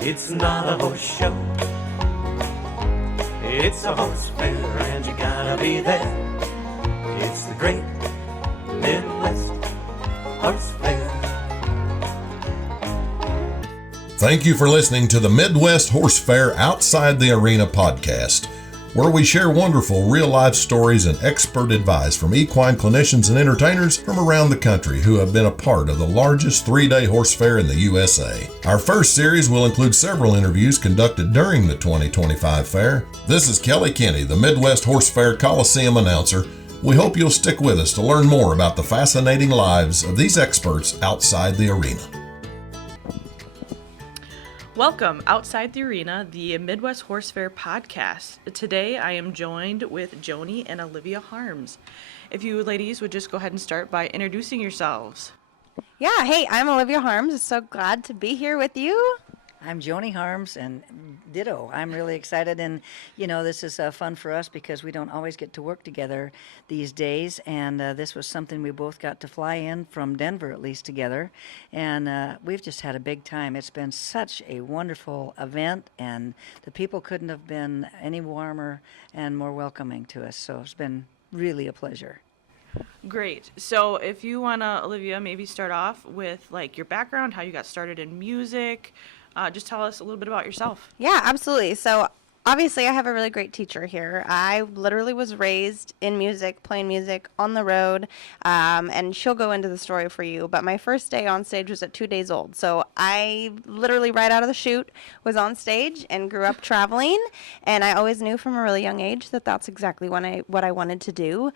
It's not a horse show. It's a horse fair, and you gotta be there. It's the great Midwest Horse Fair. Thank you for listening to the Midwest Horse Fair Outside the Arena podcast, where we share wonderful real-life stories and expert advice from equine clinicians and entertainers from around the country who have been a part of the largest three-day horse fair in the USA. Our first series will include several interviews conducted during the 2025 fair. This is Kelly Kenny, the Midwest Horse Fair Coliseum announcer. We hope you'll stick with us to learn more about the fascinating lives of these experts outside the arena. Welcome Outside the Arena, the Midwest Horse Fair podcast. Today I am joined with Joni and Olivia Harms. If you ladies would just go ahead and start by introducing yourselves. Yeah, hey, I'm Olivia Harms. So glad to be here with you. I'm Joni Harms, and ditto. I'm really excited, and this is fun for us because we don't always get to work together these days, and this was something we both got to fly in from Denver, at least, together, and we've just had a big time. It's been such a wonderful event, and the people couldn't have been any warmer and more welcoming to us, so it's been really a pleasure. Great. So if you want to, Olivia, maybe start off with like your background, how you got started in music. Just tell us a little bit about yourself. Yeah, absolutely. So obviously I have a really great teacher here. I literally was raised in music, playing music on the road, and she'll go into the story for you. But my first day on stage was at 2 days old. So I literally right out of the chute was on stage and grew up traveling. And I always knew from a really young age that that's exactly what I wanted to do.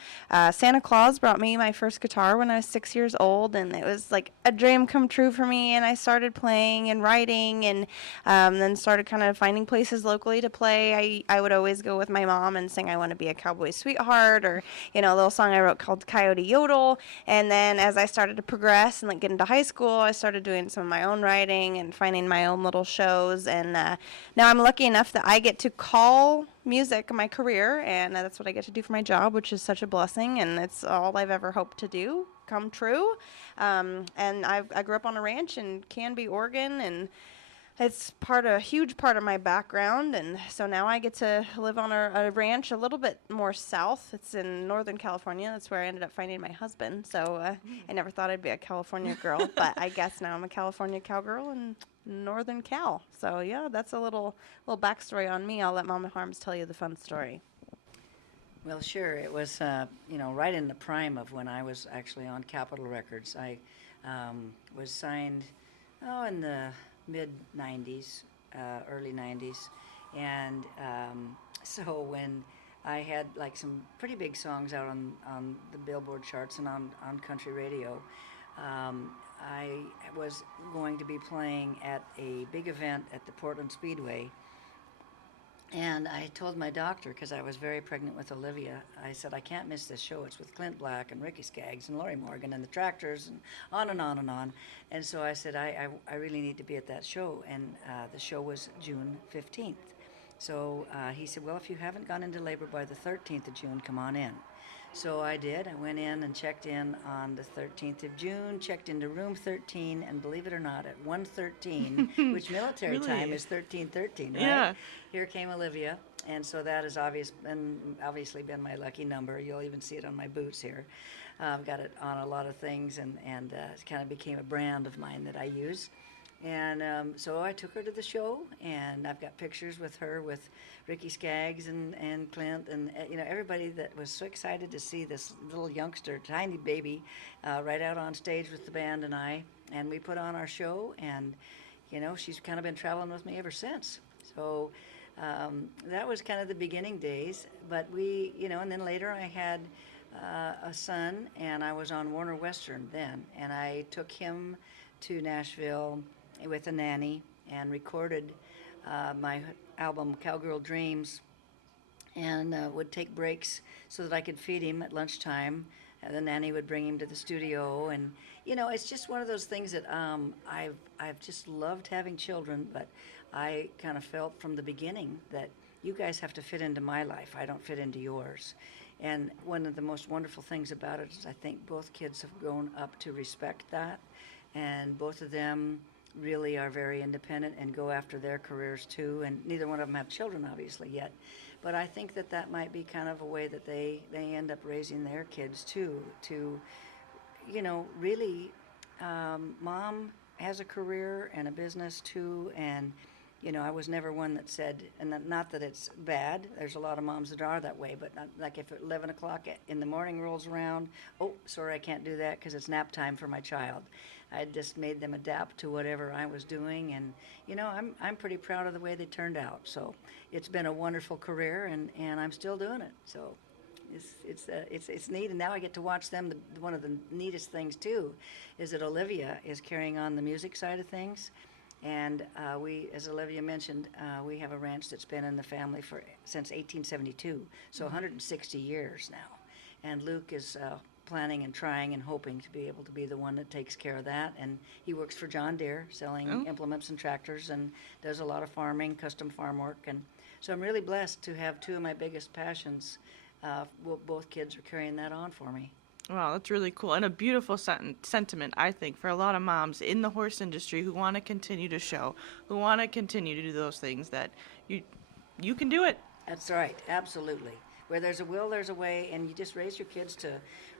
Santa Claus brought me my first guitar when I was 6 years old, and it was like a dream come true for me. And I started playing and writing, and then started kind of finding places locally to play. I would always go with my mom and sing I Want to Be a Cowboy Sweetheart, or a little song I wrote called Coyote Yodel. And then as I started to progress and get into high school, I started doing some of my own writing and finding my own little shows. And now I'm lucky enough that I get to call music my career, and that's what I get to do for my job, which is such a blessing, and it's all I've ever hoped to do come true. And I grew up on a ranch in Canby, Oregon, and it's a huge part of my background, and so now I get to live on a ranch a little bit more south. It's in Northern California. That's where I ended up finding my husband. So I never thought I'd be a California girl, but I guess now I'm a California cowgirl in Northern Cal. So yeah, that's a little backstory on me. I'll let Mama Harms tell you the fun story. Well, sure. It was, right in the prime of when I was actually on Capitol Records. I was signed, in the mid-90s, early 90s. And so when I had some pretty big songs out on the Billboard charts and on country radio, I was going to be playing at a big event at the Portland Speedway. And I told my doctor, because I was very pregnant with Olivia, I said, I can't miss this show. It's with Clint Black and Ricky Skaggs and Lori Morgan and the Tractors and on and on and on. And so I said, I really need to be at that show. And the show was June 15th. So he said, well, if you haven't gone into labor by the 13th of June, come on in. So I did. I went in and checked in on the 13th of June, checked into room 13, and believe it or not, at 1:13, which military Really? time is 13:13, right? Yeah. Here came Olivia, and so that has obviously been my lucky number. You'll even see it on my boots here. I've got it on a lot of things, and it kind of became a brand of mine that I use. And so I took her to the show, and I've got pictures with her with Ricky Skaggs and Clint and everybody that was so excited to see this little youngster, tiny baby, right out on stage with the band and I. And we put on our show, and she's kind of been traveling with me ever since. So that was kind of the beginning days. But we, and then later I had a son, and I was on Warner Western then, and I took him to Nashville with a nanny and recorded my album Cowgirl Dreams, and would take breaks so that I could feed him at lunchtime. And the nanny would bring him to the studio, and it's just one of those things that I've just loved having children, but I kind of felt from the beginning that you guys have to fit into my life. I don't fit into yours. And one of the most wonderful things about it is I think both kids have grown up to respect that, and both of them really are very independent and go after their careers too. And neither one of them have children, obviously, yet. But I think that that might be kind of a way that they end up raising their kids too, to, really, mom has a career and a business too, and I was never one that said, and not that it's bad. There's a lot of moms that are that way, but not, like if 11 o'clock in the morning rolls around, oh, sorry, I can't do that because it's nap time for my child. I just made them adapt to whatever I was doing, and I'm pretty proud of the way they turned out. So it's been a wonderful career, and I'm still doing it. So it's neat, and now I get to watch them. One of the neatest things too is that Olivia is carrying on the music side of things, and we, as Olivia mentioned, we have a ranch that's been in the family since 1872, so 160 years now. And Luke is planning and trying and hoping to be able to be the one that takes care of that. And he works for John Deere, selling implements and tractors, and does a lot of farming, custom farm work. And so I'm really blessed to have two of my biggest passions. Both kids are carrying that on for me. Wow, that's really cool, and a beautiful sentiment, I think, for a lot of moms in the horse industry who want to continue to show, who want to continue to do those things, that you can do it. That's right, absolutely. Where there's a will, there's a way, and you just raise your kids to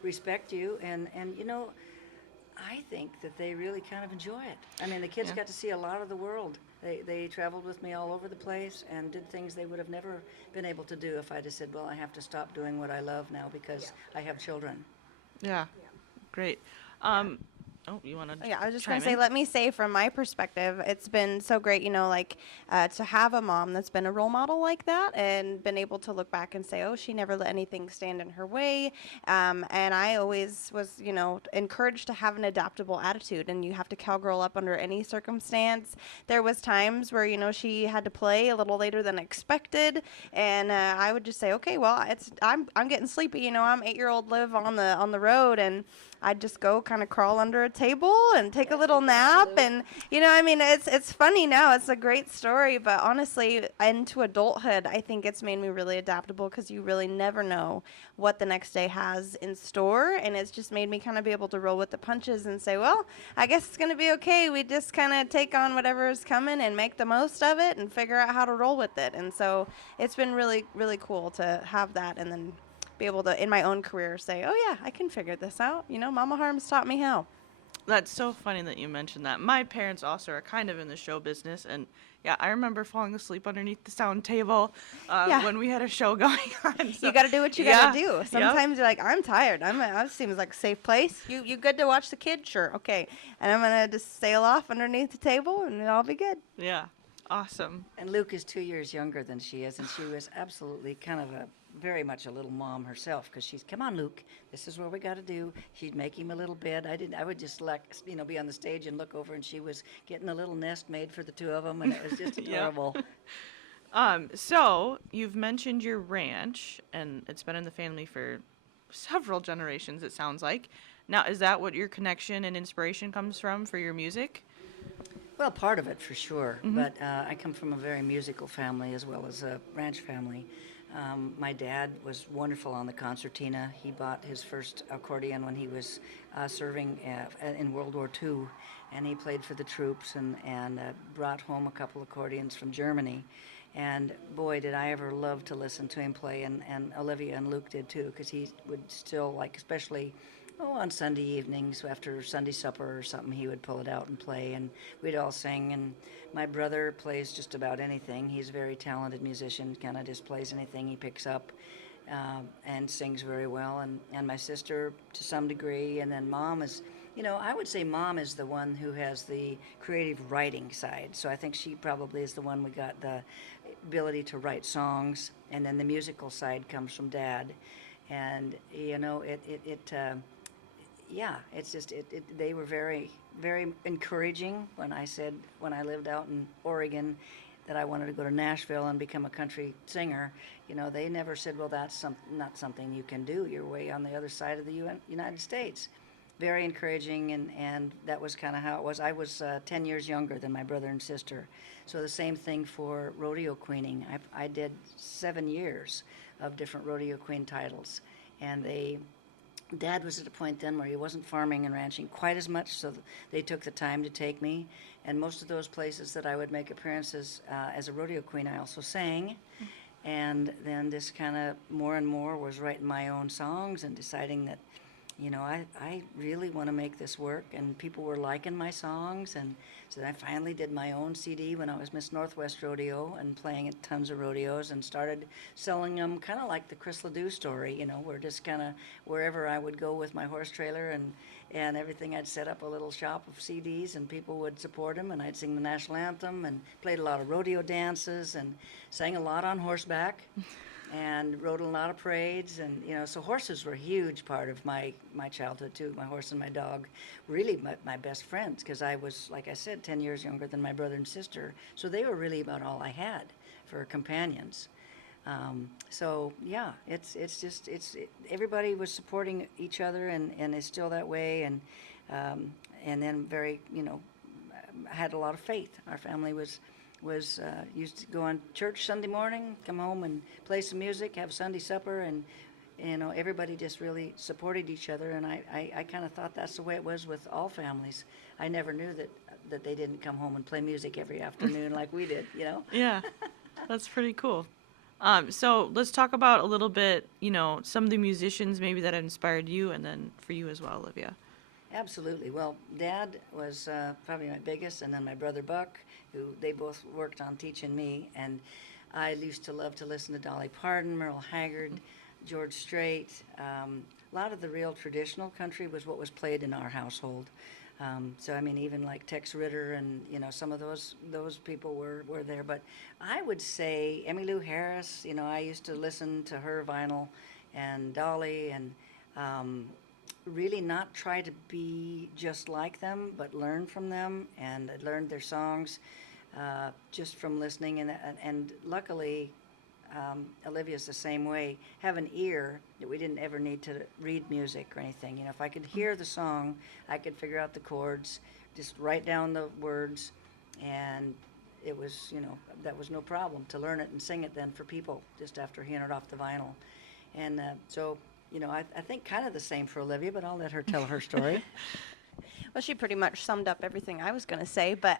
respect you, and I think that they really kind of enjoy it. I mean, the kids got to see a lot of the world. They traveled with me all over the place and did things they would have never been able to do if I just said, well, I have to stop doing what I love now because I have children. Yeah, great. You want to? Yeah, I was just going to say, let me say from my perspective, it's been so great, to have a mom that's been a role model like that and been able to look back and say, oh, she never let anything stand in her way. And I always was, encouraged to have an adaptable attitude, and you have to cowgirl up under any circumstance. There was times where, she had to play a little later than expected, and I would just say, okay, well, I'm getting sleepy, I'm 8-year-old Liv on the road, and I'd just go kind of crawl under a table and take a little nap. And, it's funny now. It's a great story. But honestly, into adulthood, I think it's made me really adaptable because you really never know what the next day has in store. And it's just made me kind of be able to roll with the punches and say, well, I guess it's going to be okay. We just kind of take on whatever is coming and make the most of it and figure out how to roll with it. And so it's been really, really cool to have that, and then be able to, in my own career, say, oh yeah, I can figure this out. Mama Harms taught me how. That's so funny that you mentioned that. My parents also are kind of in the show business, and yeah, I remember falling asleep underneath the sound table when we had a show going on. So, you got to do what you got to do. Sometimes you're like, I'm tired. That seems like a safe place. You good to watch the kids? Sure, okay. And I'm gonna just sail off underneath the table, and it'll all be good. Yeah, awesome. And Luke is 2 years younger than she is, and she was absolutely kind of very much a little mom herself, because she's, come on, Luke, this is what we got to do. She'd make him a little bed. I would just be on the stage and look over, and she was getting a little nest made for the two of them, and it was just adorable. So you've mentioned your ranch, and it's been in the family for several generations, it sounds like. Now, is that what your connection and inspiration comes from for your music? Well, part of it for sure, but I come from a very musical family as well as a ranch family. My dad was wonderful on the concertina. He bought his first accordion when he was serving in World War II, and he played for the troops and brought home a couple accordions from Germany. And boy, did I ever love to listen to him play, and Olivia and Luke did too, because he would still, especially on Sunday evenings after Sunday supper or something, he would pull it out and play, and we'd all sing. And my brother plays just about anything. He's a very talented musician, kind of just plays anything he picks up, and sings very well. And my sister to some degree, and then Mom is, I would say Mom is the one who has the creative writing side. So I think she probably is the one we got the ability to write songs, and then the musical side comes from Dad. And it's just they were very, very encouraging when I lived out in Oregon that I wanted to go to Nashville and become a country singer. They never said, well, that's not something you can do. You're way on the other side of the United States. Very encouraging, and that was kind of how it was. I was 10 years younger than my brother and sister. So the same thing for rodeo queening. I did 7 years of different rodeo queen titles, and Dad was at a point then where he wasn't farming and ranching quite as much, so they took the time to take me, And most of those places that I would make appearances as a rodeo queen, I also sang. And then this kind of more and more was writing my own songs and deciding that, I really want to make this work. And people were liking my songs. And so then I finally did my own CD when I was Miss Northwest Rodeo and playing at tons of rodeos and started selling them kind of like the Chris Ledoux story, where just kind of wherever I would go with my horse trailer and everything, I'd set up a little shop of CDs and people would support them, and I'd sing the national anthem and played a lot of rodeo dances and sang a lot on horseback and rode a lot of parades. And so horses were a huge part of my childhood too. My horse and my dog, really my best friends, because I was, like I said, 10 years younger than my brother and sister, so they were really about all I had for companions. So yeah, it's everybody was supporting each other, and it's still that way. And then very, had a lot of faith. Our family was used to go on church Sunday morning, come home and play some music, have Sunday supper, and everybody just really supported each other. And I kind of thought that's the way it was with all families. I never knew that they didn't come home and play music every afternoon like we did. Yeah, that's pretty cool. So let's talk about a little bit, some of the musicians maybe that inspired you, and then for you as well, Olivia. Absolutely. Well, Dad was probably my biggest, and then my brother Buck, who they both worked on teaching me. And I used to love to listen to Dolly Parton, Merle Haggard, George Strait. A lot of the real traditional country was what was played in our household. So I mean, even like Tex Ritter and some of those people were there. But I would say Emmylou Harris. I used to listen to her vinyl, and Dolly, and really not try to be just like them, but learn from them. And I learned their songs just from listening. And luckily, Olivia's the same way. Have an ear that we didn't ever need to read music or anything. If I could hear the song, I could figure out the chords, just write down the words, and it was, that was no problem to learn it and sing it then for people just after hearing it off the vinyl. And so, I think kind of the same for Olivia, but I'll let her tell her story. Well, she pretty much summed up everything I was going to say, but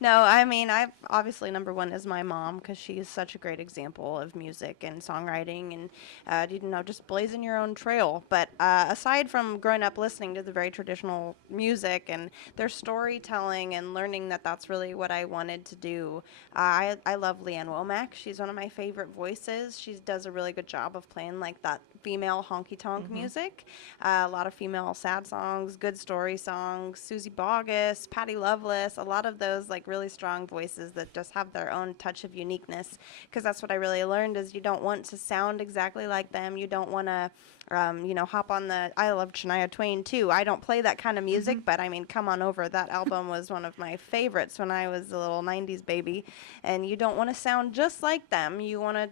no, I mean, obviously number one is my mom, because she is such a great example of music and songwriting and, just blazing your own trail. But aside from growing up listening to the very traditional music and their storytelling and learning that that's really what I wanted to do, I love Leanne Womack. She's one of my favorite voices. She does a really good job of playing like that female honky-tonk music. A lot of female sad songs, good story songs, Susie Boggess, Patty Loveless, a lot of those like really strong voices that just have their own touch of uniqueness, because that's what I really learned is you don't want to sound exactly like them. You don't want to hop on the, I love Shania Twain too. I don't play that kind of music, but I mean, come on over. That album was one of my favorites when I was a little 90s baby. And you don't want to sound just like them. You want to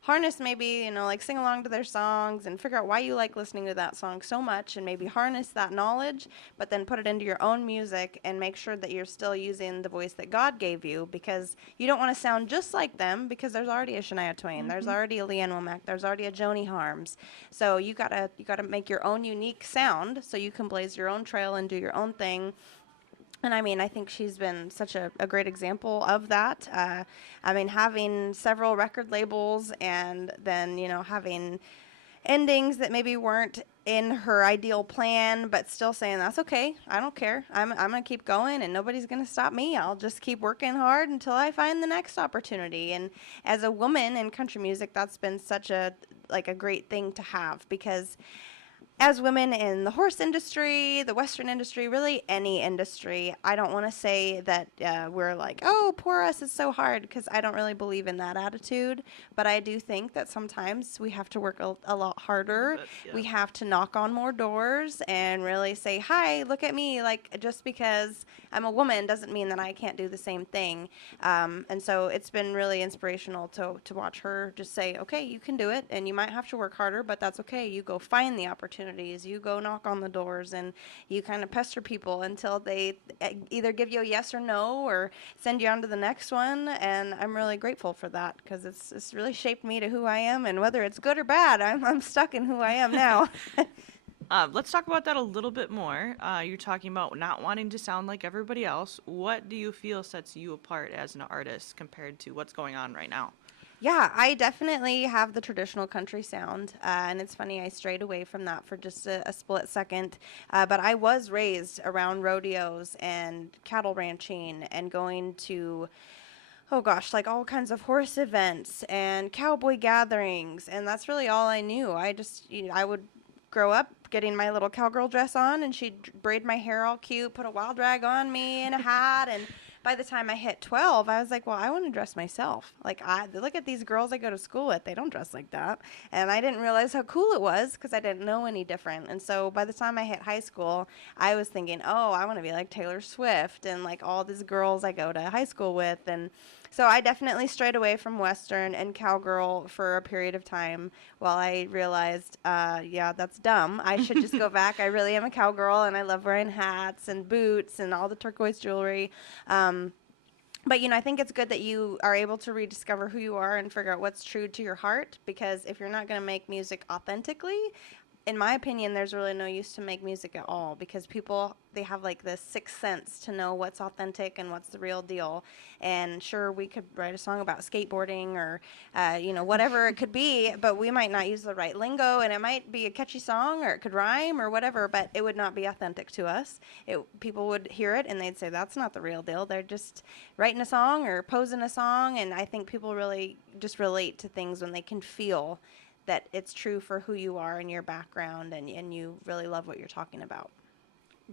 harness maybe, like sing along to their songs and figure out why you like listening to that song so much, and maybe harness that knowledge, but then put it into your own music and make sure that you're still using the voice that God gave you, because you don't want to sound just like them, because there's already a Shania Twain, there's already a Leanne Womack, there's already a Joni Harms. So you gotta make your own unique sound so you can blaze your own trail and do your own thing. And I mean, I think she's been such a great example of that. Having several record labels and then, having endings that maybe weren't in her ideal plan, but still saying, that's okay. I don't care. I'm going to keep going, and nobody's going to stop me. I'll just keep working hard until I find the next opportunity. And as a woman in country music, that's been such a great thing to have, because as women in the horse industry, the Western industry, really any industry, I don't want to say that we're like, oh, poor us, it's so hard, because I don't really believe in that attitude. But I do think that sometimes we have to work a lot harder. We have to knock on more doors and really say, hi, look at me. Like, just because I'm a woman doesn't mean that I can't do the same thing. And so it's been really inspirational to watch her just say, okay, you can do it, and you might have to work harder, but that's okay. You go find the opportunity. You go knock on the doors, and you kind of pester people until they either give you a yes or no, or send you on to the next one. And I'm really grateful for that, because it's really shaped me to who I am, and whether it's good or bad, I'm stuck in who I am now. Let's talk about that a little bit more. You're talking about not wanting to sound like everybody else. What do you feel sets you apart as an artist compared to what's going on right now? Yeah, I definitely have the traditional country sound. And it's funny, I strayed away from that for just a split second. But I was raised around rodeos and cattle ranching and going to, oh gosh, like all kinds of horse events and cowboy gatherings. And that's really all I knew. I would grow up getting my little cowgirl dress on, and she'd braid my hair all cute, put a wild rag on me and a hat. And by the time I hit 12, I was like, well, I want to dress myself. Like, I look at these girls I go to school with, they don't dress like that. And I didn't realize how cool it was because I didn't know any different. And so by the time I hit high school, I was thinking, oh, I want to be like Taylor Swift and like all these girls I go to high school with. And so I definitely strayed away from Western and cowgirl for a period of time while I realized, yeah, that's dumb. I should just go back. I really am a cowgirl, and I love wearing hats and boots and all the turquoise jewelry. But, I think it's good that you are able to rediscover who you are and figure out what's true to your heart, because if you're not going to make music authentically, in my opinion, there's really no use to make music at all, because people, they have like this sixth sense to know what's authentic and what's the real deal. And sure, we could write a song about skateboarding or, whatever it could be, but we might not use the right lingo, and it might be a catchy song, or it could rhyme or whatever, but it would not be authentic to us. People would hear it and they'd say, that's not the real deal. They're just writing a song or posing a song. And I think people really just relate to things when they can feel that it's true for who you are and your background, and you really love what you're talking about.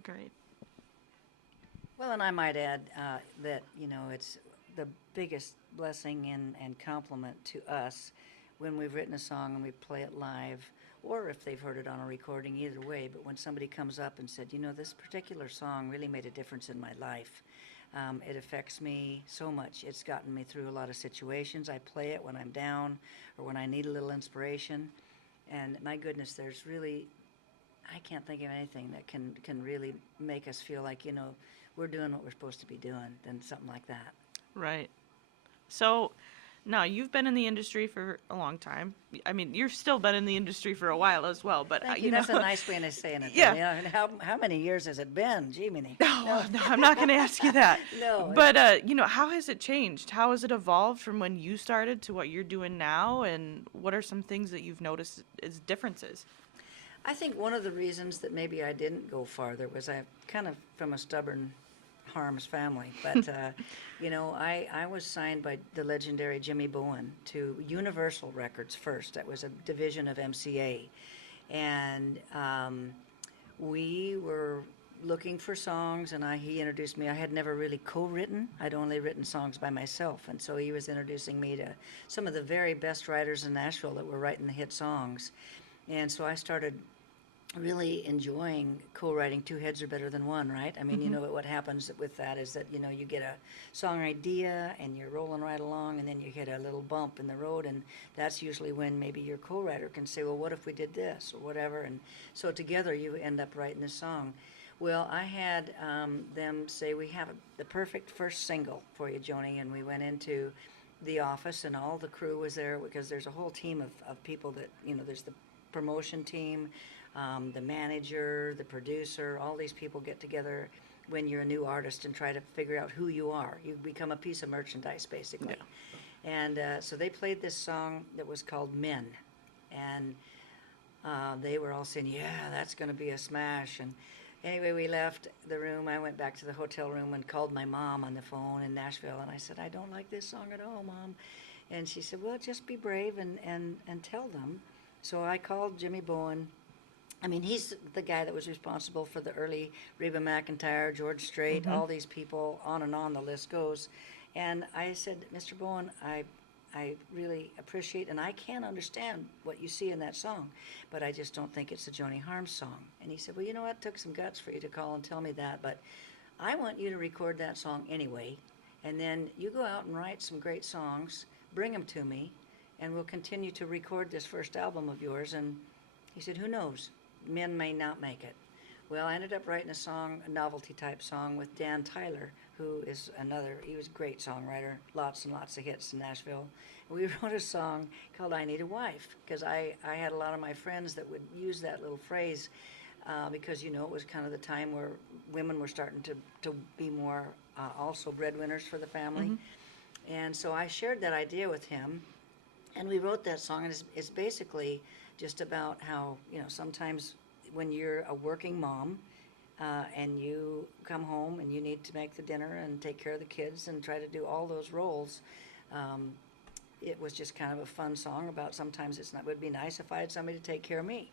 Great. Well, and I might add that, it's the biggest blessing and compliment to us when we've written a song and we play it live, or if they've heard it on a recording, either way. But when somebody comes up and said, this particular song really made a difference in my life. It affects me so much. It's gotten me through a lot of situations. I play it when I'm down or when I need a little inspiration. And my goodness, I can't think of anything that can really make us feel like, we're doing what we're supposed to be doing than something like that. Right. So now you've been in the industry for a long time. I mean, you've still been in the industry for a while as well, but Thank you. That's a nice way of saying it. Yeah. And how many years has it been? Gee, Minnie. No, I'm not going to ask you that. No. But, how has it changed? How has it evolved from when you started to what you're doing now? And what are some things that you've noticed as differences? I think one of the reasons that maybe I didn't go farther was I kind of from a stubborn Harms family, but I was signed by the legendary Jimmy Bowen to Universal Records first. That was a division of MCA, and we were looking for songs, and he introduced me. I had never really co-written. I'd only written songs by myself, and so he was introducing me to some of the very best writers in Nashville that were writing the hit songs, and so I started really enjoying co-writing. Two heads are better than one, right? I mean, what happens with that is that, you get a song idea and you're rolling right along, and then you hit a little bump in the road, and that's usually when maybe your co-writer can say, well, what if we did this or whatever? And so together you end up writing a song. Well, I had them say, we have the perfect first single for you, Joni, and we went into the office, and all the crew was there, because there's a whole team of people that, there's the promotion team, the manager, the producer, all these people get together when you're a new artist and try to figure out who you are. You become a piece of merchandise, basically. Yeah. And so they played this song that was called Men. And they were all saying, yeah, that's going to be a smash. And anyway, we left the room. I went back to the hotel room and called my mom on the phone in Nashville. And I said, I don't like this song at all, Mom. And she said, well, just be brave and tell them. So I called Jimmy Bowen. I mean, he's the guy that was responsible for the early Reba McEntire, George Strait, all these people, on and on the list goes. And I said, Mr. Bowen, I really appreciate, and I can understand what you see in that song, but I just don't think it's a Joni Harms song. And he said, well, you know what, it took some guts for you to call and tell me that, but I want you to record that song anyway, and then you go out and write some great songs, bring them to me, and we'll continue to record this first album of yours. And he said, who knows? Men may not make it. Well, I ended up writing a song, a novelty type song with Dan Tyler, who is he was a great songwriter, lots and lots of hits in Nashville. And we wrote a song called I Need a Wife, because I had a lot of my friends that would use that little phrase because, it was kind of the time where women were starting to be more also breadwinners for the family. And so I shared that idea with him, and we wrote that song, and it's basically just about how, sometimes when you're a working mom, and you come home and you need to make the dinner and take care of the kids and try to do all those roles, it was just kind of a fun song about sometimes it would be nice if I had somebody to take care of me.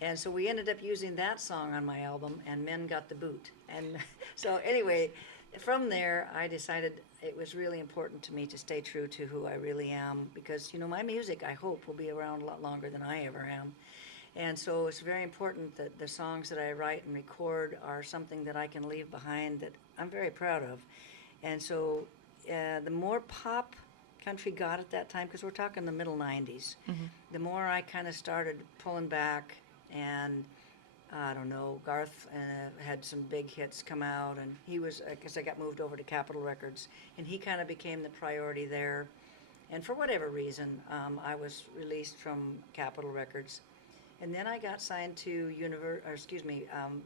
And so we ended up using that song on my album, and Men Got the Boot. And so anyway, from there I decided it was really important to me to stay true to who I really am, because my music, I hope, will be around a lot longer than I ever am. And so it's very important that the songs that I write and record are something that I can leave behind that I'm very proud of. And so the more pop country got at that time, because we're talking the middle 90s, the more I kind of started pulling back, and I don't know, Garth had some big hits come out, and he was, because I got moved over to Capitol Records, and he kind of became the priority there. And for whatever reason, I was released from Capitol Records. And then I got signed to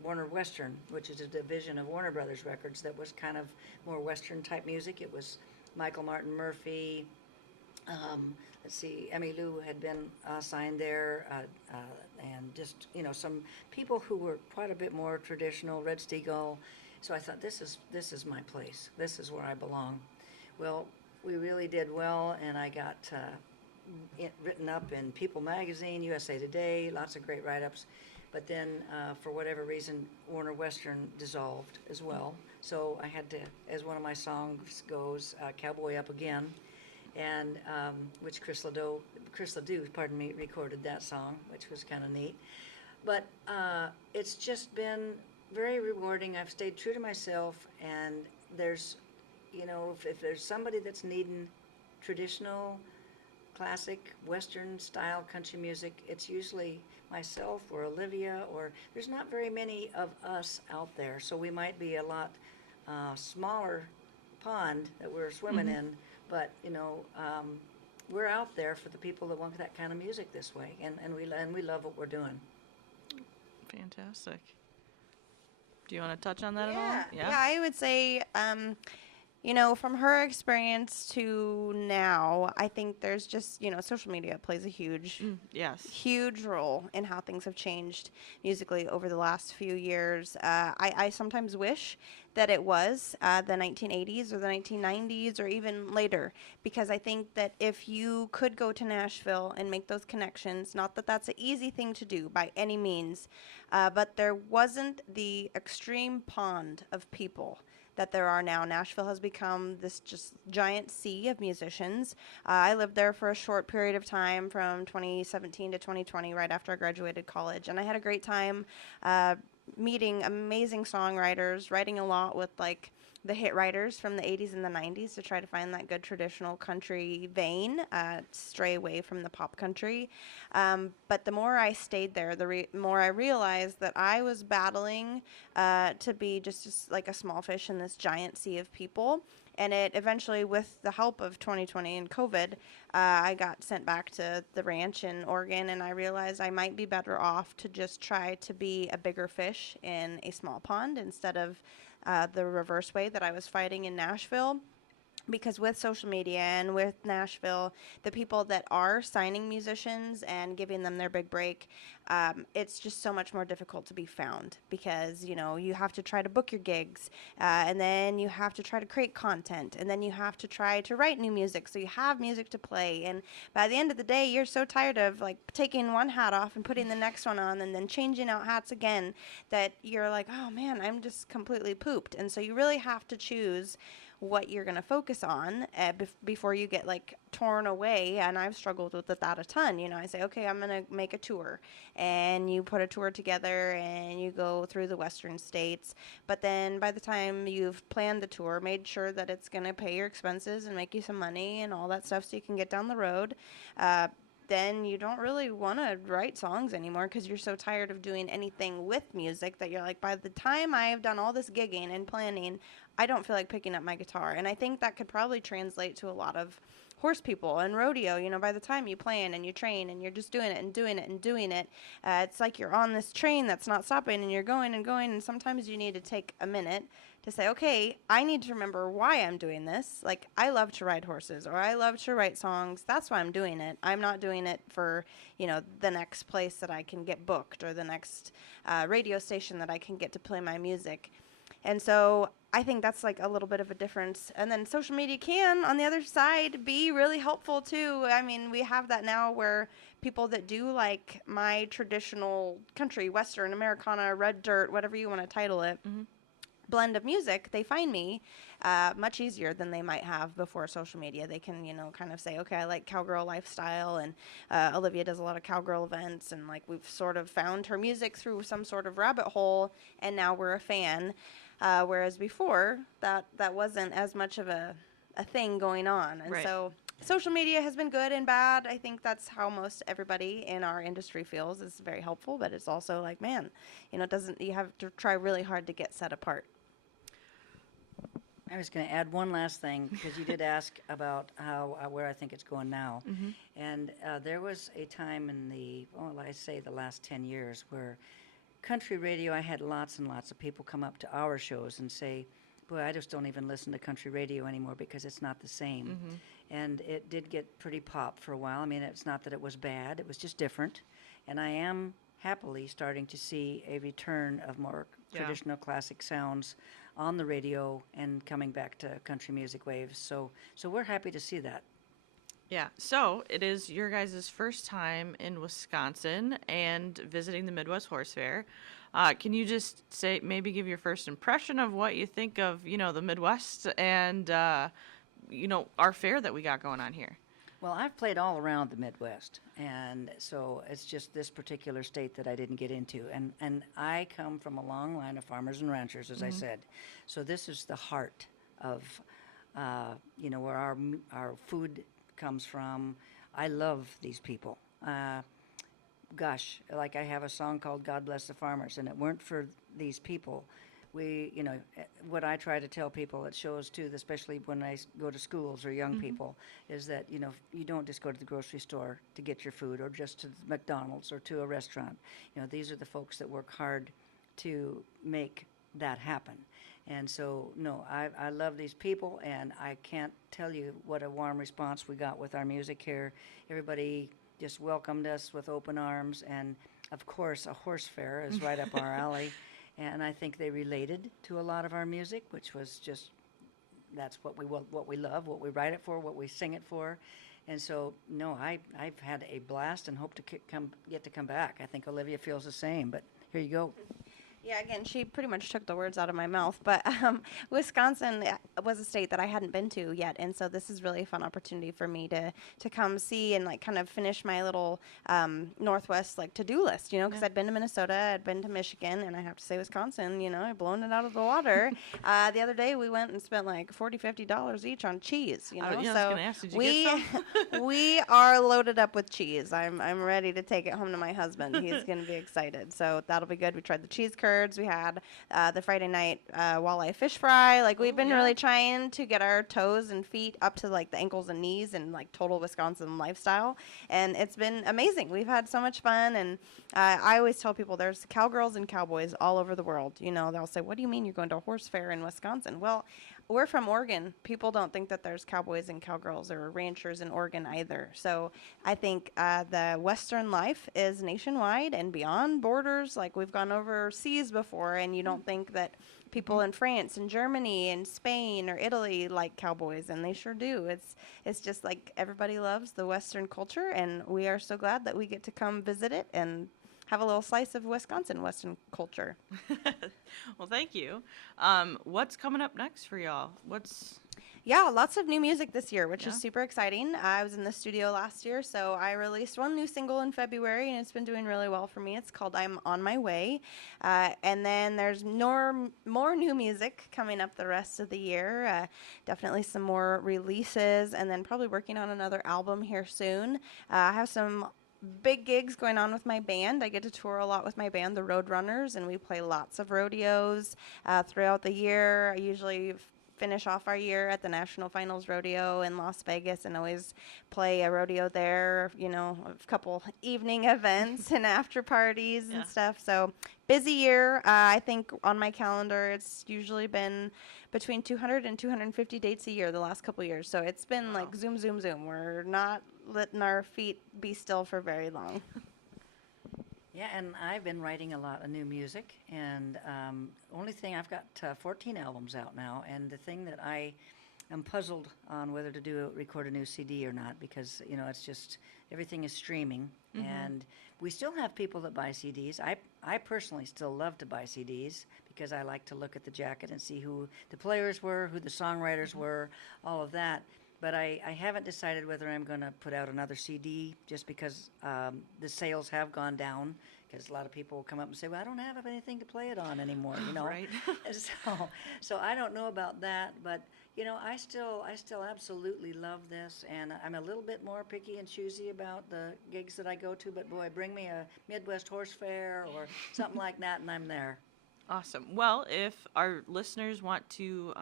Warner Western, which is a division of Warner Brothers Records that was kind of more Western type music. It was Michael Martin Murphey. Emmylou had been signed there, and just some people who were quite a bit more traditional. Red Steagall. So I thought, this is my place. This is where I belong. Well, we really did well, and I got written up in People Magazine, USA Today, lots of great write-ups. But then, for whatever reason, Warner Western dissolved as well. So I had to, as one of my songs goes, Cowboy Up Again, and which Chris Ledoux, recorded that song, which was kind of neat. But it's just been very rewarding. I've stayed true to myself, and there's, if there's somebody that's needing traditional, classic Western style country music, it's usually myself or Olivia, or there's not very many of us out there, so we might be a lot smaller pond that we're swimming in, but we're out there for the people that want that kind of music this way, and we love what we're doing. Fantastic. Do you want to touch on that at all? Yeah, I would say, from her experience to now, I think there's just, social media plays a huge role in how things have changed musically over the last few years. I sometimes wish that it was the 1980s or the 1990s or even later, because I think that if you could go to Nashville and make those connections, not that that's an easy thing to do by any means, but there wasn't the extreme pond of people that there are now. Nashville has become this just giant sea of musicians. I lived there for a short period of time from 2017 to 2020, right after I graduated college, and I had a great time meeting amazing songwriters, writing a lot with the hit writers from the 80s and the 90s to try to find that good traditional country vein, stray away from the pop country. But the more I stayed there, the more I realized that I was battling to be just like a small fish in this giant sea of people. And it eventually, with the help of 2020 and COVID, I got sent back to the ranch in Oregon, and I realized I might be better off to just try to be a bigger fish in a small pond instead of the reverse way that I was fighting in Nashville. Because with social media and with Nashville, the people that are signing musicians and giving them their big break, it's just so much more difficult to be found, because, you have to try to book your gigs, and then you have to try to create content, and then you have to try to write new music so you have music to play. And by the end of the day, you're so tired of taking one hat off and putting the next one on and then changing out hats again that you're like, oh man, I'm just completely pooped. And so you really have to choose what you're going to focus on before you get torn away. And I've struggled with that a ton. I say, okay, I'm going to make a tour, and you put a tour together and you go through the Western states. But then by the time you've planned the tour, made sure that it's going to pay your expenses and make you some money and all that stuff so you can get down the road, then you don't really want to write songs anymore, because you're so tired of doing anything with music that you're like, by the time I've done all this gigging and planning, I don't feel like picking up my guitar. And I think that could probably translate to a lot of horse people and rodeo. By the time you plan and you train and you're just doing it and doing it and doing it, it's like you're on this train that's not stopping, and you're going and going, and sometimes you need to take a minute to say, okay, I need to remember why I'm doing this. Like, I love to ride horses, or I love to write songs. That's why I'm doing it. I'm not doing it for, the next place that I can get booked, or the next radio station that I can get to play my music. And so I think that's like a little bit of a difference. And then social media can, on the other side, be really helpful too. I mean, we have that now where people that do like my traditional country, Western, Americana, red dirt, whatever you want to title it, blend of music, they find me much easier than they might have before social media. They can, kind of say, okay, I like cowgirl lifestyle, and Olivia does a lot of cowgirl events, and like we've sort of found her music through some sort of rabbit hole, and now we're a fan. Whereas before, that wasn't as much of a thing going on. And Right. so social media has been good and bad. I think that's how most everybody in our industry feels. It's very helpful, but it's also like, man, you have to try really hard to get set apart. I was going to add one last thing, because you did ask about where I think it's going now. And there was a time in the last 10 years where country radio, I had lots and lots of people come up to our shows and say, boy, I just don't even listen to country radio anymore because it's not the same. And it did get pretty pop for a while. I mean, it's not that it was bad, it was just different. And I am happily starting to see a return of more traditional classic sounds on the radio and coming back to country music waves. So we're happy to see that. Yeah, so it is your guys' first time in Wisconsin and visiting the Midwest Horse Fair. Can you just maybe give your first impression of what you think of, the Midwest and, our fair that we got going on here? Well, I've played all around the Midwest, and so it's just this particular state that I didn't get into. And I come from a long line of farmers and ranchers, as I said. So this is the heart of, where our food comes from. I love these people. Gosh, like I have a song called God Bless the Farmers, and it weren't for these people. What I try to tell people at shows too, especially when I go to schools or young people, is that, you don't just go to the grocery store to get your food, or just to McDonald's or to a restaurant. These are the folks that work hard to make that happen. And so, no, I love these people, and I can't tell you what a warm response we got with our music here. Everybody just welcomed us with open arms, and of course, a horse fair is right up our alley. And I think they related to a lot of our music, which was just, that's what we love, what we write it for, what we sing it for. And so, no, I've had a blast and hope to get to come back. I think Olivia feels the same, but here you go. Yeah, again, she pretty much took the words out of my mouth. But Wisconsin was a state that I hadn't been to yet, and so this is really a fun opportunity for me to come see and like kind of finish my little Northwest like to-do list. Because I'd been to Minnesota, I'd been to Michigan, and I have to say Wisconsin. I've blown it out of the water. The other day we went and spent like $40-$50 each on cheese. I was so gonna ask, did you get some? we are loaded up with cheese. I'm ready to take it home to my husband. He's going to be excited. So that'll be good. We tried the cheese curds. We had the Friday night walleye fish fry. Like, we've been really trying to get our toes and feet up to like the ankles and knees and like total Wisconsin lifestyle. And it's been amazing. We've had so much fun. And I always tell people there's cowgirls and cowboys all over the world. They'll say, what do you mean you're going to a horse fair in Wisconsin? Well, we're from Oregon. People don't think that there's cowboys and cowgirls or ranchers in Oregon either. So I think the Western life is nationwide and beyond borders. Like, we've gone overseas before, and you don't think that people in France and Germany and Spain or Italy like cowboys, and they sure do. It's just like everybody loves the Western culture, and we are so glad that we get to come visit it and have a little slice of Wisconsin Western culture. Well, thank you. What's coming up next for y'all? Yeah, lots of new music this year, which is super exciting. I was in the studio last year, so I released one new single in February, and it's been doing really well for me. It's called I'm On My Way. And then there's more new music coming up the rest of the year. Definitely some more releases, and then probably working on another album here soon. I have some big gigs going on with my band. I get to tour a lot with my band, the Roadrunners, and we play lots of rodeos throughout the year. I usually finish off our year at the National Finals Rodeo in Las Vegas and always play a rodeo there, a couple evening events and after parties Yeah. and stuff. So busy year. I think on my calendar, it's usually been between 200 and 250 dates a year the last couple years. So it's been like zoom, zoom, zoom. We're not letting our feet be still for very long. Yeah, and I've been writing a lot of new music, and only thing, I've got 14 albums out now, and the thing that I am puzzled on whether to record a new CD or not, because, it's just, everything is streaming, and we still have people that buy CDs. I personally still love to buy CDs, because I like to look at the jacket and see who the players were, who the songwriters were, all of that. But I haven't decided whether I'm going to put out another CD, just because the sales have gone down, because a lot of people will come up and say, well, I don't have anything to play it on anymore, Right. So I don't know about that, but I still absolutely love this, and I'm a little bit more picky and choosy about the gigs that I go to, but boy, bring me a Midwest Horse Fair or something like that and I'm there. Awesome. Well, if our listeners want to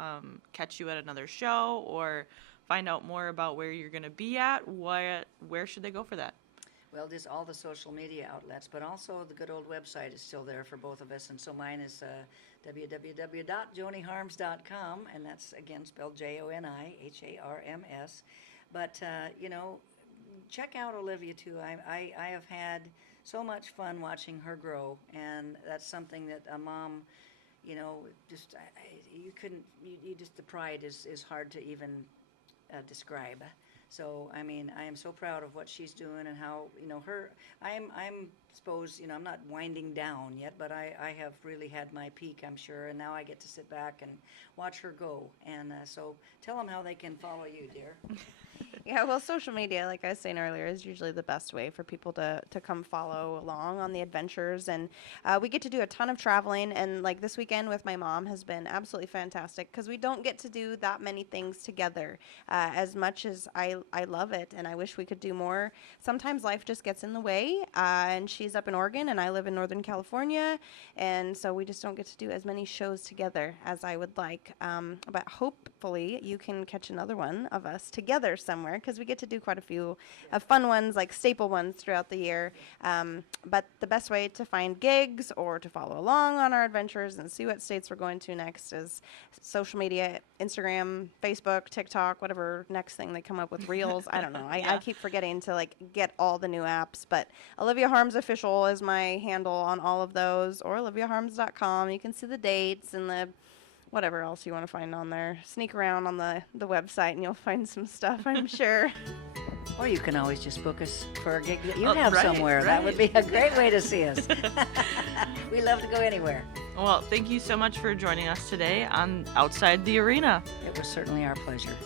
catch you at another show or find out more about where you're going to be at, where should they go for that? Well, just all the social media outlets, but also the good old website is still there for both of us. And so mine is www.joniharms.com, and that's, again, spelled JONIHARMS. But, check out Olivia, too. I have had so much fun watching her grow, and that's something that a mom, just, the pride is hard to even describe. So, I am so proud of what she's doing and how, I'm suppose, I'm not winding down yet, but I have really had my peak, I'm sure, and now I get to sit back and watch her go. And so tell them how they can follow you, dear. Yeah, well, social media, like I was saying earlier, is usually the best way for people to come follow along on the adventures. And we get to do a ton of traveling. And like this weekend with my mom has been absolutely fantastic, because we don't get to do that many things together. As much as I love it and I wish we could do more, sometimes life just gets in the way. And she's up in Oregon and I live in Northern California. And so we just don't get to do as many shows together as I would like. But hopefully you can catch another one of us together somewhere, because we get to do quite a few fun ones, like staple ones throughout the year. But the best way to find gigs or to follow along on our adventures and see what states we're going to next is social media, Instagram, Facebook, TikTok, whatever next thing they come up with, Reels. I don't know. I keep forgetting to get all the new apps. But Olivia Harms Official is my handle on all of those, or oliviaharms.com. You can see the dates and the whatever else you want to find on there. Sneak around on the website and you'll find some stuff, I'm sure. Or you can always just book us for a gig that you Oh, have right, somewhere. right. That would be a great way to see us. We love to go anywhere. Well, thank you so much for joining us today on Outside the Arena. It was certainly our pleasure.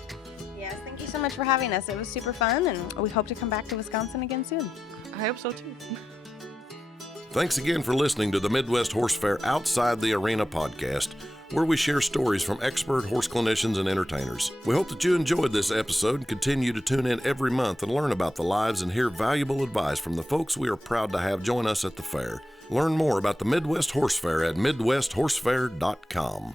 Yes, thank you so much for having us. It was super fun, and we hope to come back to Wisconsin again soon. I hope so too. Thanks again for listening to the Midwest Horse Fair Outside the Arena podcast, where we share stories from expert horse clinicians and entertainers. We hope that you enjoyed this episode and continue to tune in every month and learn about the lives and hear valuable advice from the folks we are proud to have join us at the fair. Learn more about the Midwest Horse Fair at midwesthorsefair.com.